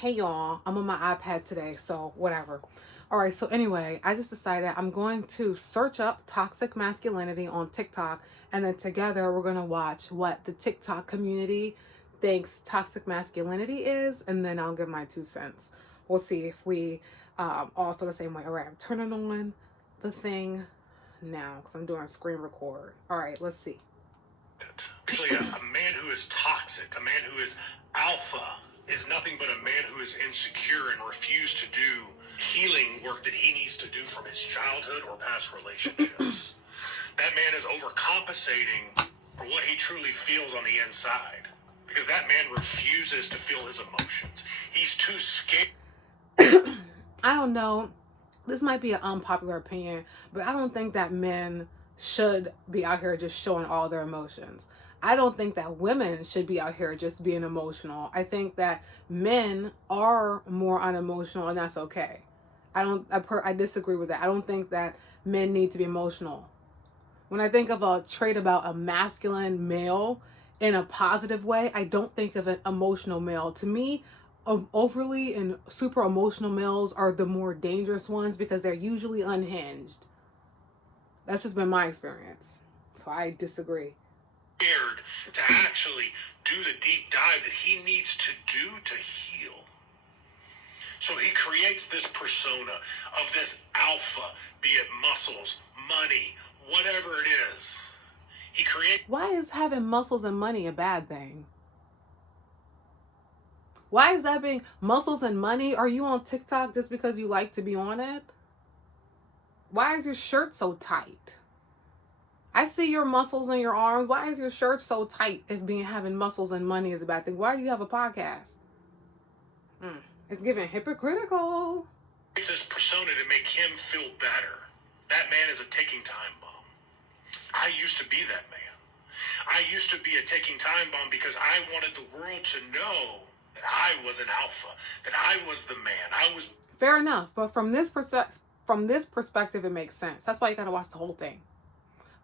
Hey y'all, I'm on my iPad today, so whatever. All right, so anyway, I just decided I'm going to search up toxic masculinity on TikTok, and then together we're going to watch what the TikTok community thinks toxic masculinity is, and then I'll give my 2 cents. We'll see if we all feel the same way. All right, I'm turning on the thing now because I'm doing a screen record. All right, let's see. Actually, a man who is toxic, a man who is alpha, is nothing but a man who is insecure and refused to do healing work that he needs to do from his childhood or past relationships. That man is overcompensating for what he truly feels on the inside, because that man refuses to feel his emotions. He's too scared. I don't know. This might be an unpopular opinion, but I don't think that men should be out here just showing all their emotions. I don't think that women should be out here just being emotional. I think that men are more unemotional, and that's okay. I disagree with that. I don't think that men need to be emotional. When I think of a trait about a masculine male in a positive way, I don't think of an emotional male. To me, overly and super emotional males are the more dangerous ones because they're usually unhinged. That's just been my experience. So I disagree. Scared to actually do the deep dive that he needs to do to heal. So he creates this persona of this alpha, be it muscles, money, whatever it is. He creates. Why is having muscles and money a bad thing? Why is that being muscles and money? Are you on TikTok just because you like to be on it? Why is your shirt so tight? I see your muscles in your arms. Why is your shirt so tight if having muscles and money is a bad thing? Why do you have a podcast? It's giving hypocritical. It's this persona to make him feel better. That man is a ticking time bomb. I used to be that man. I used to be a ticking time bomb because I wanted the world to know that I was an alpha, that I was the man. I was. Fair enough, but from this perspective, it makes sense. That's why you gotta watch the whole thing.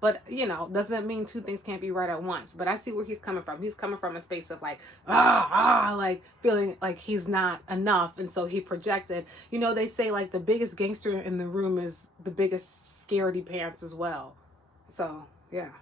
But, doesn't mean two things can't be right at once. But I see where he's coming from. He's coming from a space of like feeling like he's not enough. And so he projected, they say like the biggest gangster in the room is the biggest scaredy pants as well. So, yeah.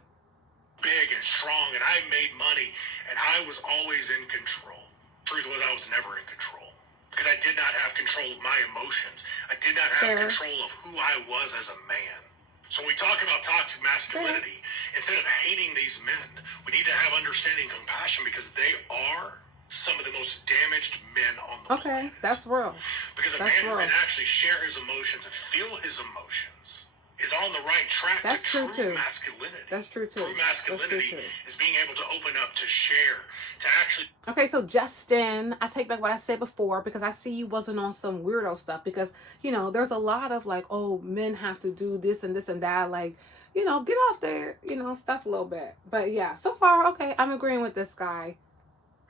Big and strong, and I made money, and I was always in control. Truth was, I was never in control. Because I did not have control of my emotions. I did not have control of who I was as a man. So when we talk about toxic masculinity, instead of hating these men, we need to have understanding and compassion because they are some of the most damaged men on the planet. Okay, that's real. Because a man who can actually share his emotions and feel his emotions is on the right track to true masculinity. That's true too. True masculinity is being able to open up, to share, to actually... Okay, so Justin, I take back what I said before because I see you wasn't on some weirdo stuff because, there's a lot of like, oh, men have to do this and that, like, get off there, stuff a little bit. But yeah, so far, okay, I'm agreeing with this guy.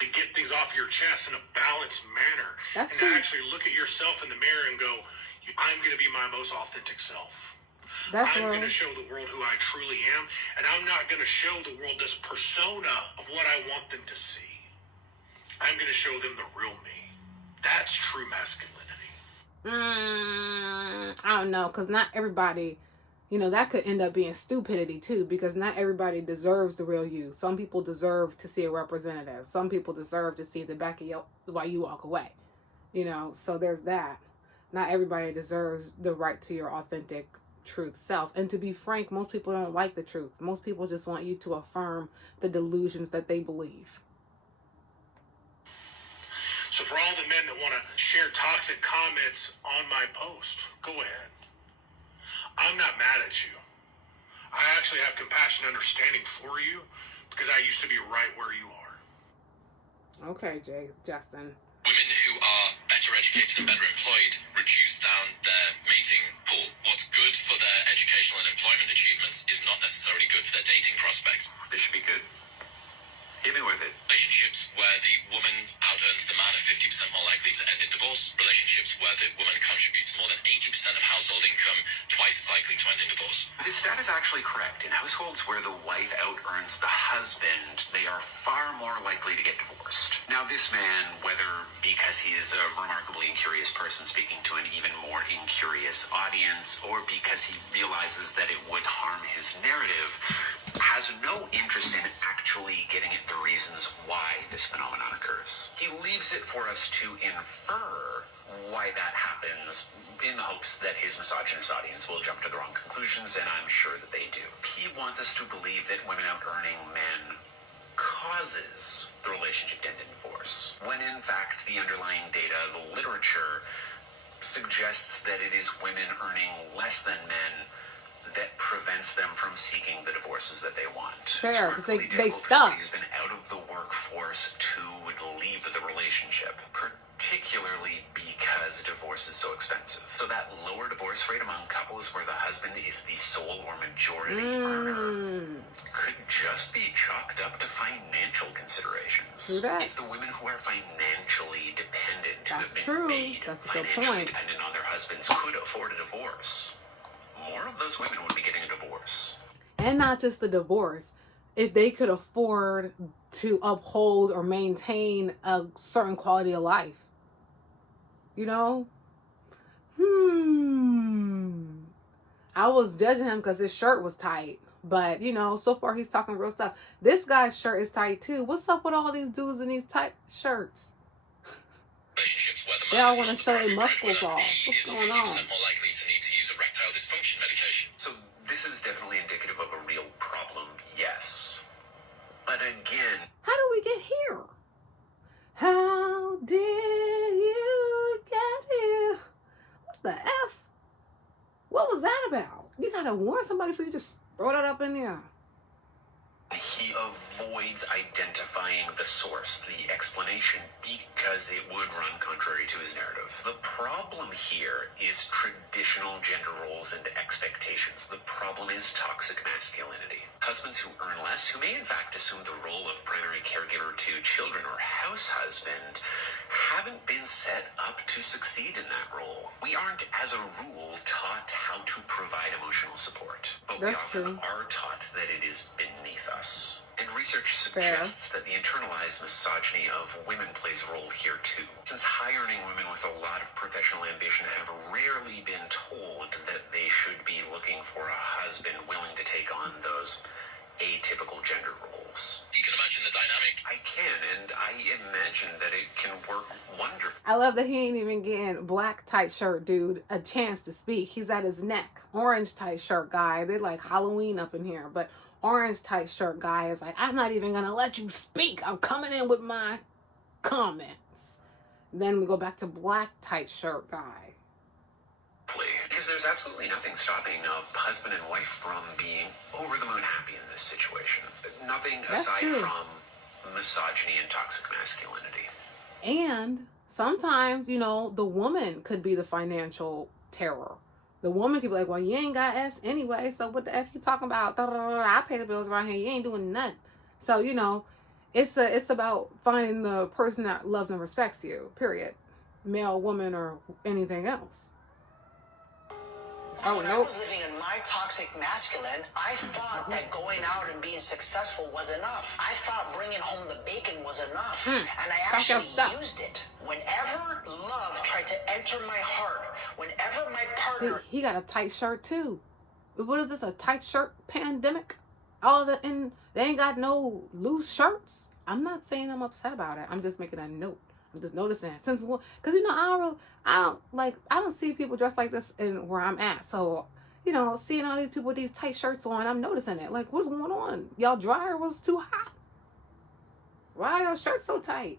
To get things off your chest in a balanced manner. That's and true. To actually look at yourself in the mirror and go, I'm going to be my most authentic self. I'm going to show the world who I truly am, and I'm not going to show the world this persona of what I want them to see. I'm going to show them the real me. That's true masculinity. I don't know, because not everybody, that could end up being stupidity too, because not everybody deserves the real you. Some people deserve to see a representative. Some people deserve to see the back of you while you walk away. So there's that. Not everybody deserves the right to your authentic truth self. And to be frank, most people don't like the truth. Most people just want you to affirm the delusions that they believe. So for all the men that want to share toxic comments on my post, go ahead. I'm not mad at you. I actually have compassion and understanding for you because I used to be right where you are. Okay, Justin. Women who are better educated and better employed reduce down their mating pool. What's good for their educational and employment achievements is not necessarily good for their dating prospects. This should be good. Hit me with it. Relationships where the woman out-earns the man are 50% more likely to end in divorce. Relationships where the woman contributes more than 80% of household income, twice as likely to end in divorce. This stat is actually correct. In households where the wife out-earns the husband, they are far more likely to get divorced. Now, this man, whether because because he is a remarkably incurious person speaking to an even more incurious audience, or because he realizes that it would harm his narrative, has no interest in actually getting at the reasons why this phenomenon occurs. He leaves it for us to infer why that happens in the hopes that his misogynist audience will jump to the wrong conclusions, and I'm sure that they do. He wants us to believe that women out-earning men causes the relationship to end in divorce, when in fact the underlying data, the literature, suggests that it is women earning less than men that prevents them from seeking the divorces that they want. Fair, because they stuck. stuck. Who's been out of the workforce to leave the relationship, particularly because divorce is so expensive. So that lower divorce rate among couples where the husband is the sole or majority earner could just be chalked up to financial considerations. True that. If the women who are financially dependent, who have been true. made That's a good financially point. dependent on their husbands, could afford a divorce, more of those women would be getting a divorce. And not just the divorce. If they could afford to uphold or maintain a certain quality of life. You know? I was judging him because his shirt was tight. But, you know, so far he's talking real stuff. This guy's shirt is tight too. What's up with all these dudes in these tight shirts? Relationships where the They all man is want to not show the their primary muscles breadwinner, off. he What's is going 50% on? more likely to need to use erectile dysfunction medication. So this is definitely indicative of a real problem, yes. But again, How did we get here? How did you get here? What the F? What was that about? You gotta warn somebody before you just throw that up in there. he avoids identifying the source, the explanation, because it would run contrary to his narrative. The problem here is traditional gender roles and expectations. The problem is toxic masculinity. Husbands who earn less, who may in fact assume the role of primary caregiver to children or house husband, haven't been set up to succeed in that role. We aren't, as a rule, taught how to provide emotional support, but we That's often true. are taught that it is beneath us. And research suggests that the internalized misogyny of women plays a role here too. Since high-earning women with a lot of professional ambition have rarely been told that they should be looking for a husband willing to take on those atypical gender roles. You can imagine the dynamic. I can, and I imagine that it can work wonderfully. I love that he ain't even getting black tight shirt dude a chance to speak. He's at his neck. Orange tight shirt guy. They like Halloween up in here, but orange tight shirt guy is like, I'm not even gonna let you speak. I'm coming in with my comments. Then we go back to black tight shirt guy. Because there's absolutely nothing stopping a husband and wife from being over the moon happy in this situation. Nothing That's aside true. from misogyny and toxic masculinity. And sometimes, you know, the woman could be the financial terror. The woman could be like, well, you ain't got S anyway, so what the F you talking about? I pay the bills around here. You ain't doing nothing. So, you know, it's about finding the person that loves and respects you, period. Male, woman, or anything else. Oh, When I nope. was living in my toxic masculine, I thought that going out and being successful was enough. I thought bringing home the bacon was enough. And I Talk your actually stuff. used it. Whenever love tried to enter my heart, whenever my See, partner... he got a tight shirt too. What is this, a tight shirt pandemic? And they ain't got no loose shirts. I'm not saying I'm upset about it. I'm just making a note. I'm just noticing because you know I don't see people dressed like this in where I'm at. So you know, seeing all these people with these tight shirts on, I'm noticing it. Like, what's going on? Y'all dryer was too hot. Why are your shirts so tight?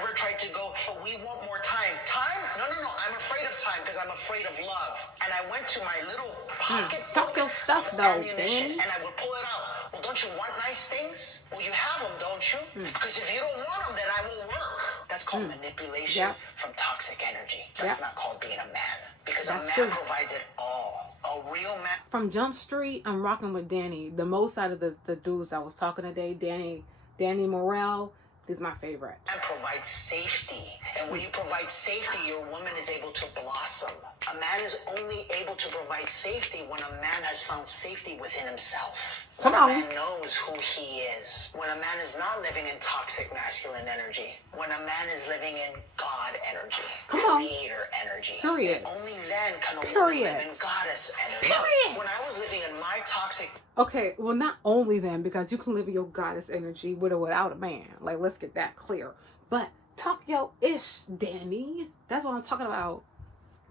Ever tried to go, oh, we want more time. Time? No. I'm afraid of time because I'm afraid of love. And I went to my little pocket Talk your stuff, of though, ammunition, Ben. and I would pull it out. Well, don't you want nice things? Well, you have them, don't you? Because if you don't want them, then I will work. That's called manipulation Yeah. from toxic energy. That's Yeah. not called being a man. Because That's a man true. provides it all. A real man. From Jump Street, I'm rocking with Danny. The most out of the dudes I was talking today, Danny Morrell is my favorite. Man provides safety. And when you provide safety, your woman is able to blossom. A man is only able to provide safety when a man has found safety within himself. Come When on. a man knows who he is, when a man is not living in toxic masculine energy, when a man is living in God energy, Come on. creator energy, Period. only then can a woman Period. live in goddess energy. Period. When I was living in my toxic Okay, well, not only then, because you can live in your goddess energy with or without a man. Like, let's get that clear. But talk your ish, Danny. That's what I'm talking about.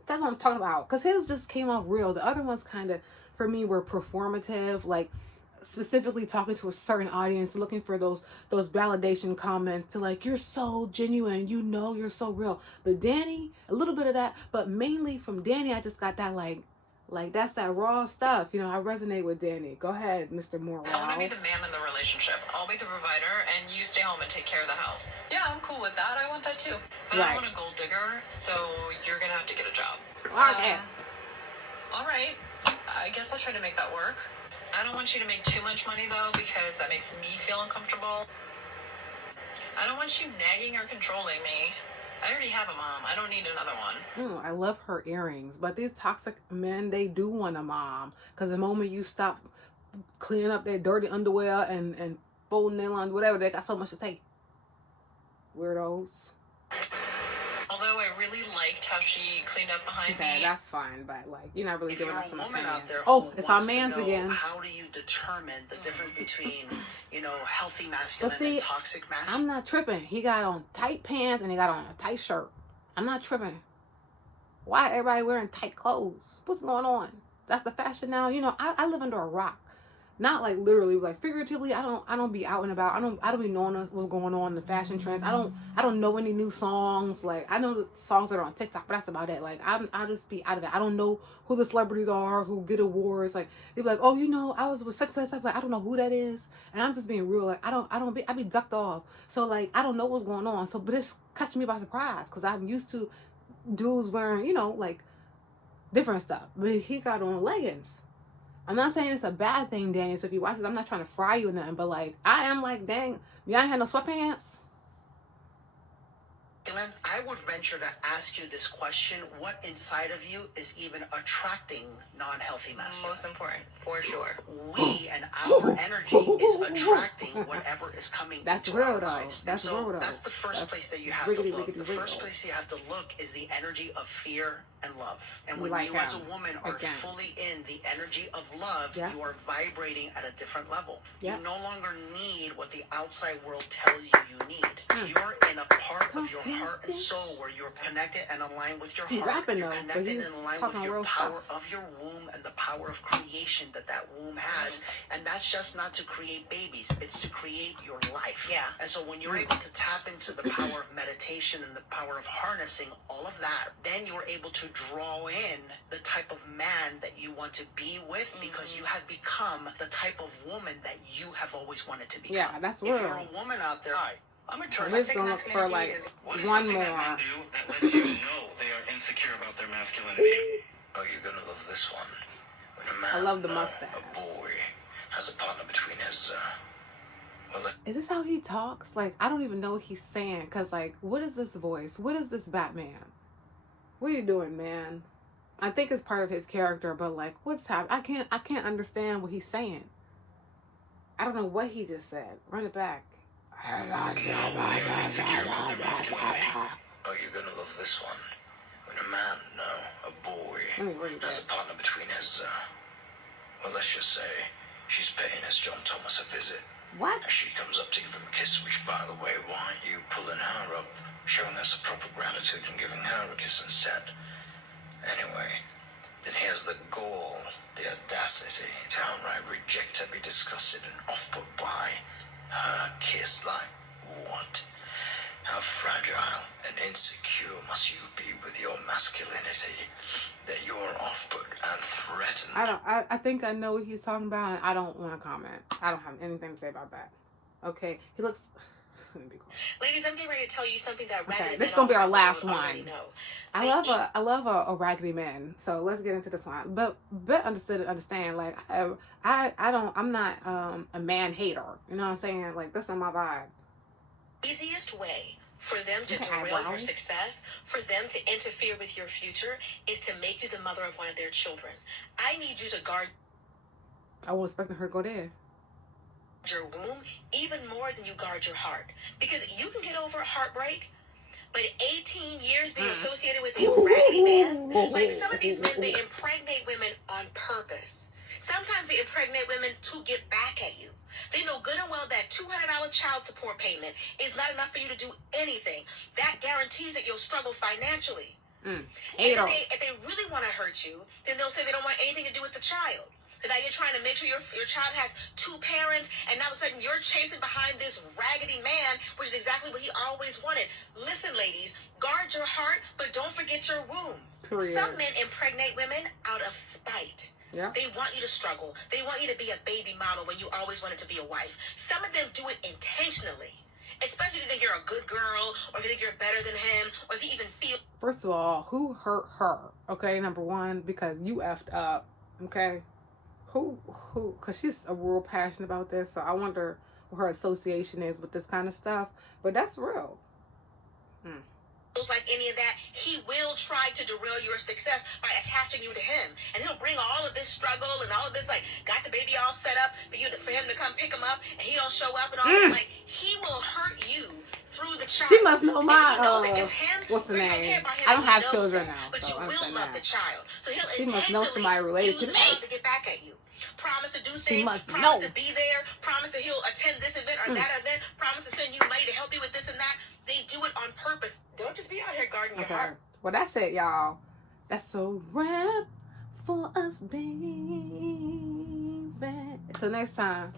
That's what I'm talking about. Because his just came off real. The other ones kind of, for me, were performative. Like, specifically talking to a certain audience, looking for those validation comments to like, you're so genuine, you know, you're so real. But Danny, a little bit of that, but mainly from Danny, I just got that like that's that raw stuff. You know, I resonate with Danny. Go ahead, Mr. Moral. I want to be the man in the relationship. I'll be the provider, and you stay home and take care of the house. Yeah, I'm cool with that. I want that too. But I don't want a gold digger, so you're gonna have to get a job. Okay. All right. I guess I'll try to make that work. I don't want you to make too much money though, because that makes me feel uncomfortable. I don't want you nagging or controlling me. I already have a mom. I don't need another one. I love her earrings, but these toxic men, they do want a mom. Because the moment you stop cleaning up their dirty underwear and folding their laundry, whatever, they got so much to say. Weirdos. Although I really liked how she cleaned up behind Okay, me. that's fine, but like, you're not really If giving you're us a some woman opinion. out there Oh, who it's our wants to man's know again. how do you determine the difference between, healthy masculine But see, and toxic masculine? I'm not tripping. He got on tight pants and he got on a tight shirt. I'm not tripping. Why everybody wearing tight clothes? What's going on? That's the fashion now. You know, I live under a rock. Not like literally, like figuratively. I don't be out and about. I don't be knowing what's going on in the fashion trends. I don't know any new songs. Like, I know the songs that are on TikTok, but that's about it. Like, I just be out of it. I don't know who the celebrities are who get awards. Like, they be like, oh, you know, I was with such and such. Like, I don't know who that is. And I'm just being real. Like, I be ducked off. So like, I don't know what's going on. So, but it's catching me by surprise because I'm used to dudes wearing, you know, like different stuff. But he got on leggings. I'm not saying it's a bad thing, Daniel. So if you watch this, I'm not trying to fry you or nothing. But like, I am like, dang, y'all ain't had no sweatpants. I would venture to ask you this question: what inside of you is even attracting non-healthy masculine? Most important, for sure. We and our energy is attracting whatever is coming That's into real, our though. lives. That's and so real, though. that's the first That's place that you have to riggedy, look. riggedy, The first riggedy. place you have to look is the energy of fear and love. And when Like you as a him. woman are Again. fully in the energy of love, Yeah. you are vibrating at a different level. Yeah. You no longer need what the outside world tells you you need. You're in a part of your heart and soul where you're connected and aligned with your He's heart. rapping, You're though, but connected he's and aligned talking with your real power stuff. of your womb and the power of creation that womb has. And that's just not to create babies, it's to create your life. Yeah. And so when you're able to tap into the power of meditation and the power of harnessing all of that, then you're able to draw in the type of man that you want to be with, because you have become the type of woman that you have always wanted to become. Yeah, that's If real. you're a woman out there, I'm a I'm just going for like What is one something more. that men do that lets you know they are insecure about their masculinity? Oh, you're gonna love this one. When a man, I love the mustache. a boy, has a partner between his, Is this how he talks? Like, I don't even know what he's saying. Because, like, what is this voice? What is this Batman? What are you doing, man? I think it's part of his character, but, like, what's happening? I can't understand what he's saying. I don't know what he just said. Run it back. oh, you're gonna love this one. When a man, no, a boy, Let me read has that. a partner between his, well, let's just say, she's paying his John Thomas a visit. What? As she comes up to give him a kiss, which, by the way, why aren't you pulling her up, showing us a proper gratitude and giving her a kiss instead? Anyway, then here's the gall, the audacity to outright reject her, be disgusted and off-put by her kiss. Like, what? How fragile and insecure must you be with your masculinity that you're off-put and threatened? I think I know what he's talking about, and I don't want to comment. I don't have anything to say about that. Okay, he looks... Let me be quiet. Ladies, I'm getting ready to tell you something that Okay, raggedy this men is gonna be our all last already one. know. I love a raggedy man. So let's get into this one. But understand. Like I'm not a man hater. You know what I'm saying? Like, that's not my vibe. Easiest way for them to Okay, derail your eyebrows. success, for them to interfere with your future, is to make you the mother of one of their children. I need you to guard. I wasn't expecting her to go there. your womb even more than you guard your heart. Because you can get over a heartbreak, but 18 years being associated with a raggedy man, like some of these men, they impregnate women on purpose. Sometimes they impregnate women to get back at you. They know good and well that $200 child support payment is not enough for you to do anything. That guarantees that you'll struggle financially. And if they really want to hurt you, then they'll say they don't want anything to do with the child. So now you're trying to make sure your child has two parents, and now all of a sudden you're chasing behind this raggedy man, which is exactly what he always wanted. Listen, ladies, guard your heart, but don't forget your womb. Period. Some men impregnate women out of spite. Yeah. They want you to struggle. They want you to be a baby mama when you always wanted to be a wife. Some of them do it intentionally. Especially if you think you're a good girl, or if you think you're better than him, or if you even feel... First of all, who hurt her? Okay, number one, because you effed up. Okay? Who? Because she's real passionate about this, so I wonder what her association is with this kind of stuff. But that's real. Like any of that, he will try to derail your success by attaching you to him, and he'll bring all of this struggle and all of this, like, got the baby all set up for him to come pick him up, and he don't show up and all that. Like, he will hurt you through the child. She must know my him, what's the name? I don't have children now, but so you will love the child. So he'll she must know somebody related to me to get back at you. Promise to do she things, must promise know. to be there, promise that he'll attend this event or that event, promise to send you money to help you with this and that. They do it on purpose. Don't just be out here guarding your heart. Well, that's it, y'all. That's a wrap for us, baby. Until next time.